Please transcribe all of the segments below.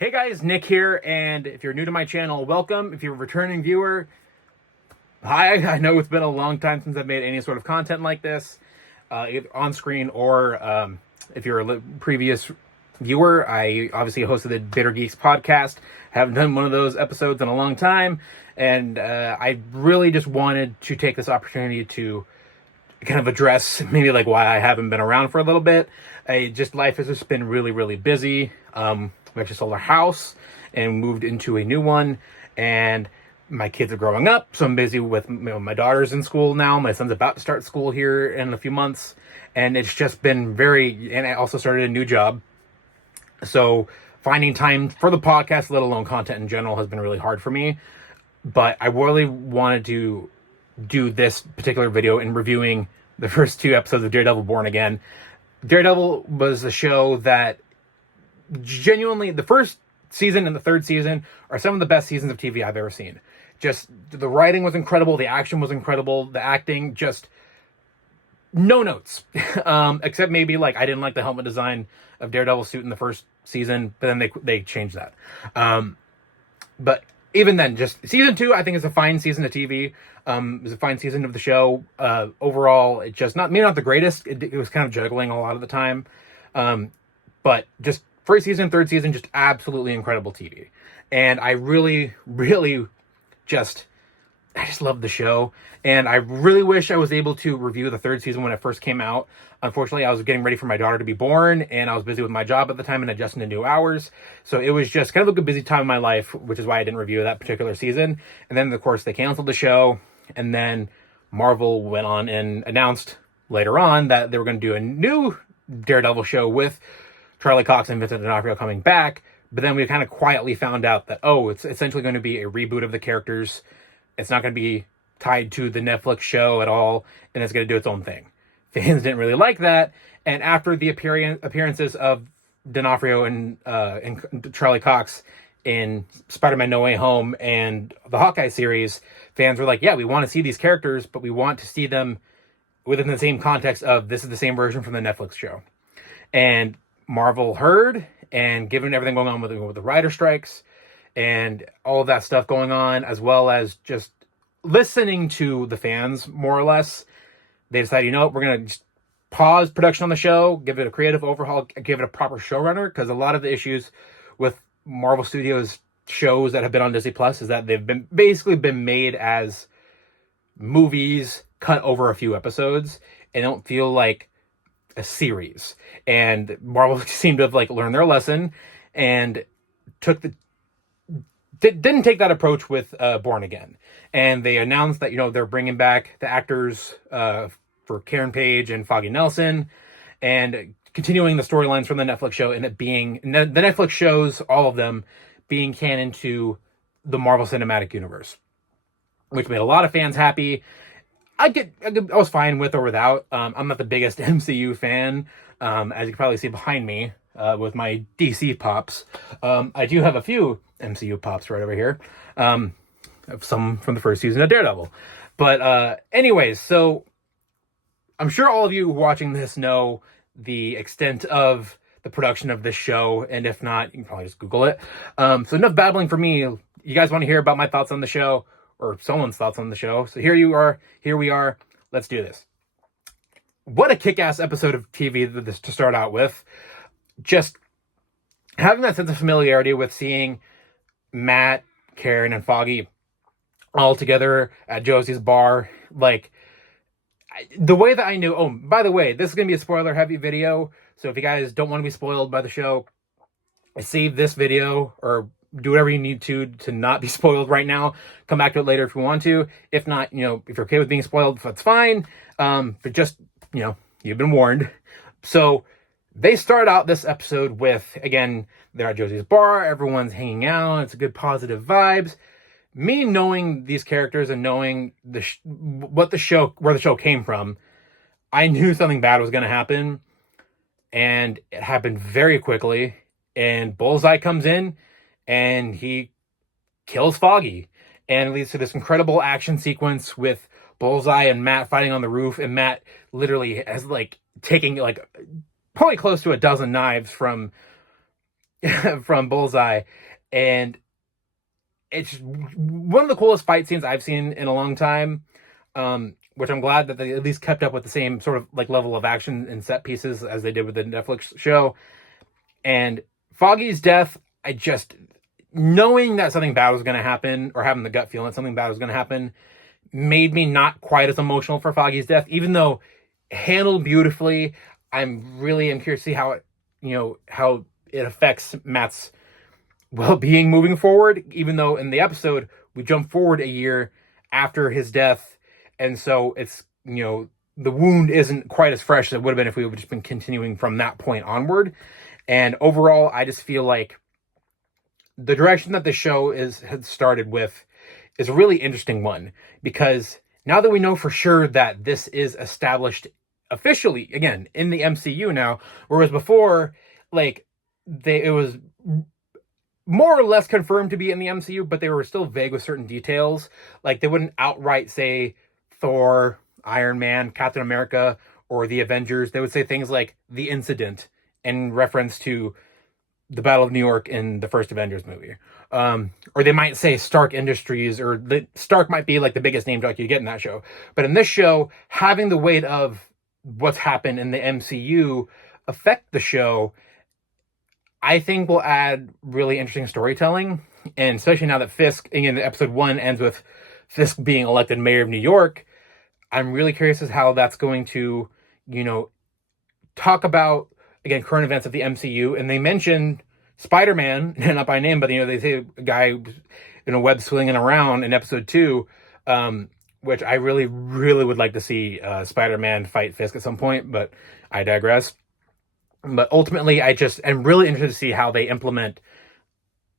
Hey guys, Nick here, and if you're new to my channel, welcome. If you're a returning viewer, hi. I know it's been a long time since I've made any sort of content like this, either on screen or if you're a previous viewer, I obviously hosted the Bitter Geeks podcast. Haven't done one of those episodes in a long time, and I really just wanted to take this opportunity to kind of address maybe like why I haven't been around for a little bit. Life has just been really, really busy. We actually sold our house and moved into a new one, and my kids are growing up, so I'm busy with my daughter's in school now. My son's about to start school here in a few months, and it's just been and I also started a new job. So finding time for the podcast, let alone content in general, has been really hard for me. But I really wanted to do this particular video in reviewing the first two episodes of Daredevil Born Again. Daredevil was a show that genuinely, the first season and the third season are some of the best seasons of TV I've ever seen. Just the writing was incredible, the action was incredible, the acting, just no notes. Except maybe like I didn't like the helmet design of Daredevil's suit in the first season, but then they changed that. But even then, just season 2, I think is a fine season of TV. It was a fine season of the show. Overall, it just not the greatest. It was kind of juggling a lot of the time. But just first season, third season, just absolutely incredible TV. And I really, really I just love the show. And I really wish I was able to review the third season when it first came out. Unfortunately, I was getting ready for my daughter to be born, and I was busy with my job at the time and adjusting to new hours. So it was just kind of a busy time in my life, which is why I didn't review that particular season. And then, of course, they canceled the show. And then Marvel went on and announced later on that they were going to do a new Daredevil show with Charlie Cox and Vincent D'Onofrio coming back. But then we kind of quietly found out that, it's essentially going to be a reboot of the characters. It's not going to be tied to the Netflix show at all, and it's going to do its own thing. Fans didn't really like that, and after the appearances of D'Onofrio and Charlie Cox in Spider-Man No Way Home and the Hawkeye series, fans were like, yeah, we want to see these characters, but we want to see them within the same context of this is the same version from the Netflix show. And Marvel heard, and given everything going on with the writer strikes and all of that stuff going on, as well as just listening to the fans more or less, they decided, we're going to just pause production on the show, give it a creative overhaul, give it a proper showrunner, because a lot of the issues with Marvel Studios shows that have been on Disney Plus is that they've been made as movies cut over a few episodes and don't feel like a series. And Marvel seemed to have learned their lesson and didn't take that approach with Born Again. And they announced that they're bringing back the actors for Karen Page and Foggy Nelson, and continuing the storylines from the Netflix show, and it being the Netflix shows, all of them being canon to the Marvel Cinematic Universe, which made a lot of fans happy. I was fine with or without. I'm not the biggest MCU fan, as you can probably see behind me with my DC pops. I do have a few MCU pops right over here. Some from the first season of Daredevil. But anyways, so I'm sure all of you watching this know the extent of the production of this show, and if not, you can probably just Google it. So enough babbling for me. You guys want to hear about my thoughts on the show, or someone's thoughts on the show? So here we are. Let's do this. What a kick-ass episode of TV to start out with. Just having that sense of familiarity with seeing Matt, Karen, and Foggy all together at Josie's bar. The way that I knew, by the way, this is going to be a spoiler-heavy video, so if you guys don't want to be spoiled by the show, save this video, or do whatever you need to not be spoiled right now. Come back to it later if you want to. If not, if you're okay with being spoiled, that's fine. But just, you've been warned. So they start out this episode with, again, they're at Josie's bar, everyone's hanging out, it's a good positive vibes. Me knowing these characters and knowing where the show came from, I knew something bad was going to happen, and it happened very quickly. And Bullseye comes in, and he kills Foggy, and it leads to this incredible action sequence with Bullseye and Matt fighting on the roof, and Matt literally has taking probably close to a dozen knives from from Bullseye, and it's one of the coolest fight scenes I've seen in a long time. Which I'm glad that they at least kept up with the same sort of like level of action and set pieces as they did with the Netflix show. And Foggy's death, I just knowing that something bad was going to happen, or having the gut feeling that something bad was going to happen, made me not quite as emotional for Foggy's death, even though handled beautifully. I'm curious to see how how it affects Matt's well-being moving forward, even though in the episode we jump forward a year after his death, and so it's the wound isn't quite as fresh as it would have been if we would have just been continuing from that point onward. And overall, I just feel like the direction that the show has started with is a really interesting one, because now that we know for sure that this is established officially again in the MCU now, whereas before, like, it was more or less confirmed to be in the MCU, but they were still vague with certain details. Like, they wouldn't outright say Thor, Iron Man, Captain America, or the Avengers. They would say things like the incident in reference to the Battle of New York in the first Avengers movie. Or they might say Stark Industries, or Stark might be like the biggest name drop you get in that show. But in this show, having the weight of what's happened in the MCU affect the show, I think will add really interesting storytelling. And especially now that Fisk, again, episode 1 ends with Fisk being elected mayor of New York, I'm really curious as how that's going to, talk about, again, current events of the MCU. And they mentioned Spider-Man, not by name, but they say a guy in a web swinging around in episode 2, which I really, really would like to see Spider-Man fight Fisk at some point, but I digress. But ultimately, I just am really interested to see how they implement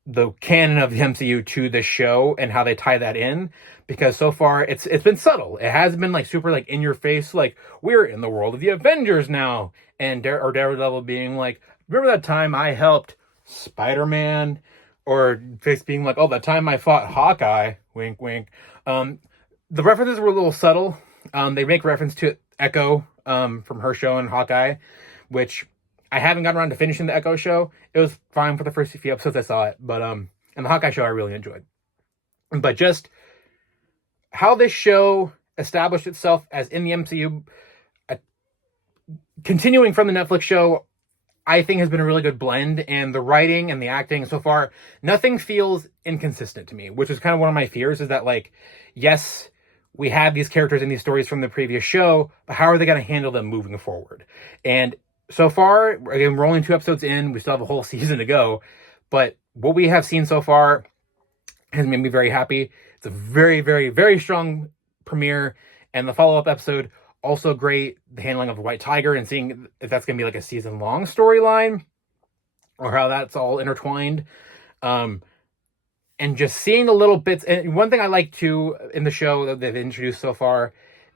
the canon of the MCU to this show and how they tie that in, because so far it's been subtle. It hasn't been like super like in your face, like we're in the world of the Avengers now, and Daredevil being like, remember that time I helped Spider-Man, or Fisk being like, oh, that time I fought Hawkeye, wink wink. The references were a little subtle. They make reference to Echo from her show and Hawkeye, which I haven't gotten around to finishing the Echo show. It was fine for the first few episodes I saw it, but and the Hawkeye show I really enjoyed. But just how this show established itself as in the MCU, continuing from the Netflix show, I think has been a really good blend, and the writing and the acting so far, nothing feels inconsistent to me, which is kind of one of my fears, is that, like, yes, we have these characters in these stories from the previous show, but how are they going to handle them moving forward? And so far, again, we're only 2 episodes in. We still have a whole season to go. But what we have seen so far has made me very happy. It's a very, very, very strong premiere. And the follow-up episode, also great. The handling of the White Tiger and seeing if that's going to be like a season-long storyline or how that's all intertwined. And just seeing the little bits. And one thing I like, too, in the show that they've introduced so far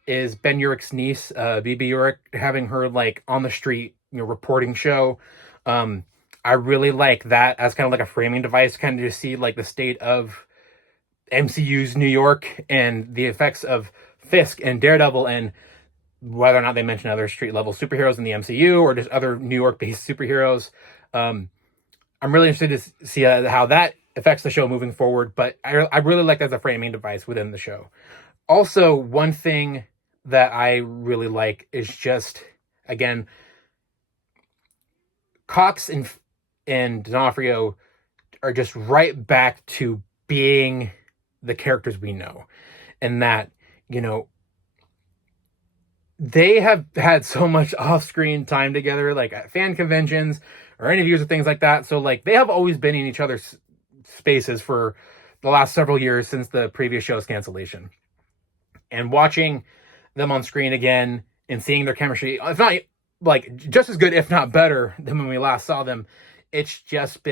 is Ben Urich's niece, BB Urich, having her, like, on the street, reporting show. I really like that as kind of like a framing device to kind of just see like the state of MCU's New York and the effects of Fisk and Daredevil, and whether or not they mention other street level superheroes in the MCU or just other New York based superheroes. I'm really interested to see how that affects the show moving forward, but I really like that as a framing device within the show. Also, one thing that I really like is just, again, Cox and D'Onofrio are just right back to being the characters we know. And that, they have had so much off-screen time together, like at fan conventions or interviews or things like that. So, like, they have always been in each other's spaces for the last several years since the previous show's cancellation. And watching them on screen again and seeing their chemistry, if not like just as good, if not better, than when we last saw them, it's just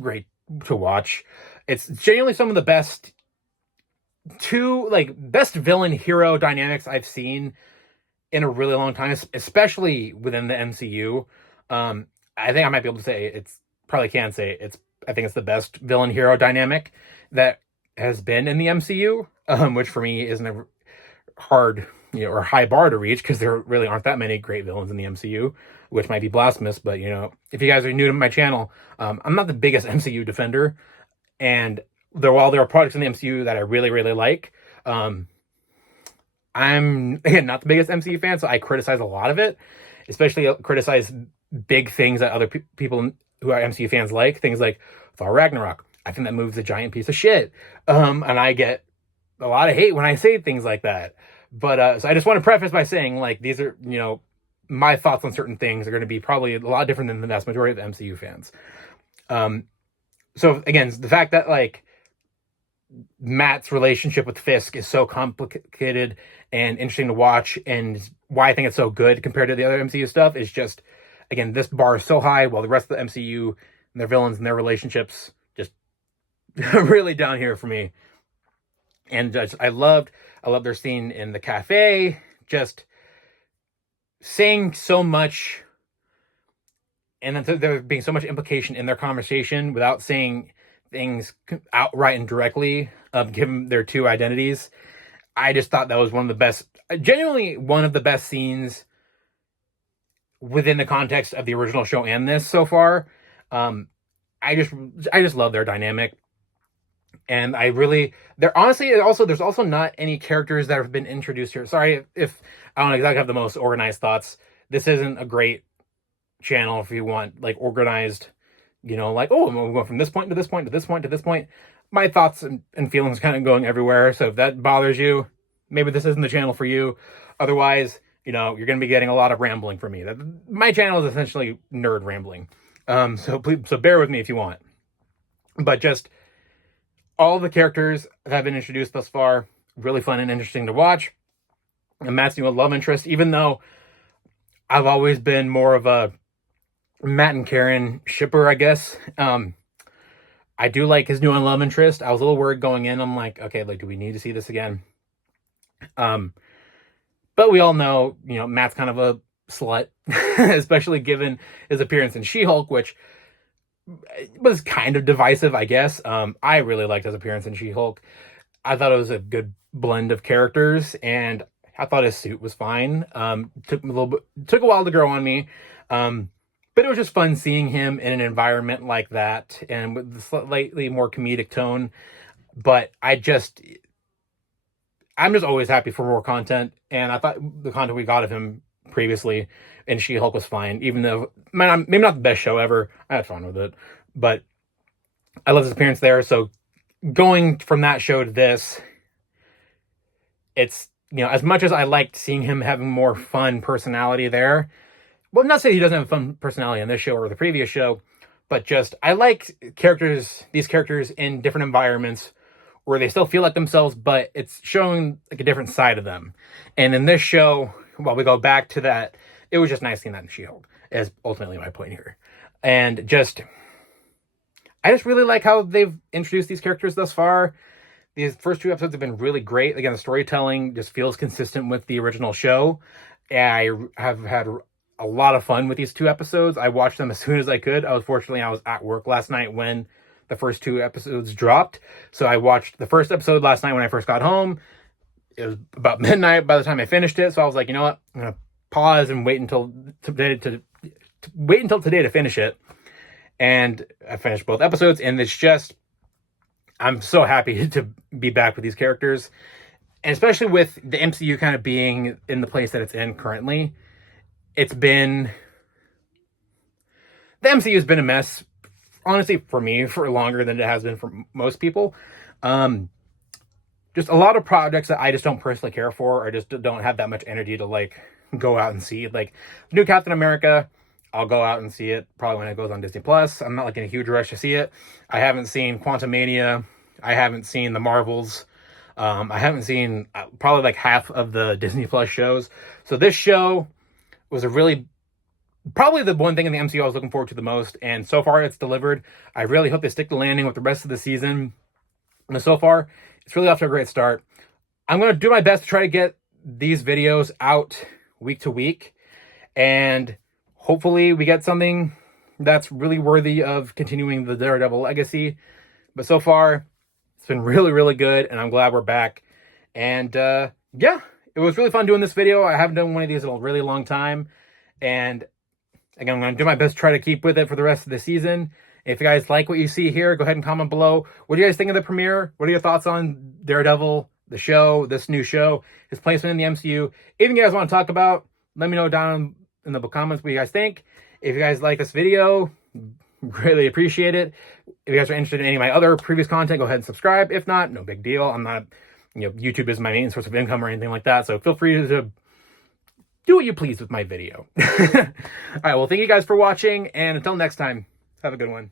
great to watch. It's genuinely some of the best villain hero dynamics I've seen in a really long time, especially within the MCU. I think I might be able to say I think it's the best villain hero dynamic that has been in the MCU, which for me isn't a hard, or high bar to reach, because there really aren't that many great villains in the MCU. which might be blasphemous, but you know, if you guys are new to my channel, I'm not the biggest MCU defender, and while there are projects in the MCU that I really, really like, I'm, again, not the biggest MCU fan, so I criticize a lot of it, especially criticize big things that other people who are MCU fans like, things like Thor Ragnarok. I think that movie's a giant piece of shit, and I get a lot of hate when I say things like that. But so I just want to preface by saying, like, these are, you know, my thoughts on certain things are going to be probably a lot different than the vast majority of the MCU fans. So again, the fact that, like, Matt's relationship with Fisk is so complicated and interesting to watch, and why I think it's so good compared to the other MCU stuff is just, again, this bar is so high, while the rest of the MCU and their villains and their relationships just really down here for me. And just, I loved their scene in the cafe, just saying so much, and then there being so much implication in their conversation without saying things outright and directly, given their two identities. I just thought that was one of the best, genuinely one of the best scenes within the context of the original show and this so far. I just love their dynamic. And I really, there's also not any characters that have been introduced here. Sorry if I don't exactly have the most organized thoughts. This isn't a great channel if you want, like, organized, you know, like, oh, I'm going from this point to this point to this point to this point. My thoughts and feelings kind of going everywhere. So if that bothers you, maybe this isn't the channel for you. Otherwise, you know, you're going to be getting a lot of rambling from me. My channel is essentially nerd rambling. So bear with me if you want. But just all the characters that have been introduced thus far, really fun and interesting to watch. And Matt's new love interest, even though I've always been more of a Matt and Karen shipper, I guess. I do like his new love interest. I was a little worried going in. I'm like, okay, like, do we need to see this again? But we all know, you know, Matt's kind of a slut, especially given his appearance in She-Hulk, which was kind of divisive, I guess. I really liked his appearance in She-Hulk. I thought it was a good blend of characters, and I thought his suit was fine. Took a while to grow on me. But it was just fun seeing him in an environment like that, and with the slightly more comedic tone. But I'm just always happy for more content, and I thought the content we got of him previously in She-Hulk was fine, even though, man, maybe not the best show ever. I had fun with it, but I love his appearance there. So going from that show to this, it's, you know, as much as I liked seeing him having more fun personality there, well, not saying he doesn't have fun personality in this show or the previous show, but just, I like these characters in different environments where they still feel like themselves, but it's showing, like, a different side of them. And in this show, while we go back to that, it was just nice seeing that in She-Hulk, is ultimately my point here. And just, I just really like how they've introduced these characters thus far. These first two episodes have been really great. Again, the storytelling just feels consistent with the original show. I have had a lot of fun with these two episodes. I watched them as soon as I could. I was at work last night when the first two episodes dropped. So I watched the first episode last night when I first got home. It was about midnight by the time I finished it. So I was like, you know what? I'm going to pause and wait until today to finish it. And I finished both episodes, and it's just, I'm so happy to be back with these characters. And especially with the MCU kind of being in the place that it's in currently. The MCU has been a mess, honestly, for me, for longer than it has been for most people. Just a lot of projects that I just don't personally care for, or just don't have that much energy to, like, go out and see. Like, new Captain America, I'll go out and see it probably when it goes on Disney Plus. I'm not, like, in a huge rush to see it. I haven't seen Quantumania. I haven't seen the Marvels. I haven't seen probably like half of the Disney Plus shows. So this show was probably the one thing in the MCU I was looking forward to the most, and so far it's delivered. I really hope they stick the landing with the rest of the season. And so far, it's really off to a great start. I'm going to do my best to try to get these videos out week to week, and hopefully we get something that's really worthy of continuing the Daredevil legacy. But so far, it's been really, really good, and I'm glad we're back. And yeah, it was really fun doing this video. I haven't done one of these in a really long time, and Again, I'm going to do my best to try to keep with it for the rest of the season. If you guys like what you see here, go ahead and comment below. What do you guys think of the premiere? What are your thoughts on Daredevil, the show, this new show, his placement in the MCU? Anything you guys want to talk about, let me know down in the comments what you guys think. If you guys like this video, really appreciate it. If you guys are interested in any of my other previous content, go ahead and subscribe. If not, no big deal. I'm not, YouTube is my main source of income or anything like that. So feel free to do what you please with my video. All right, well, thank you guys for watching. And until next time, have a good one.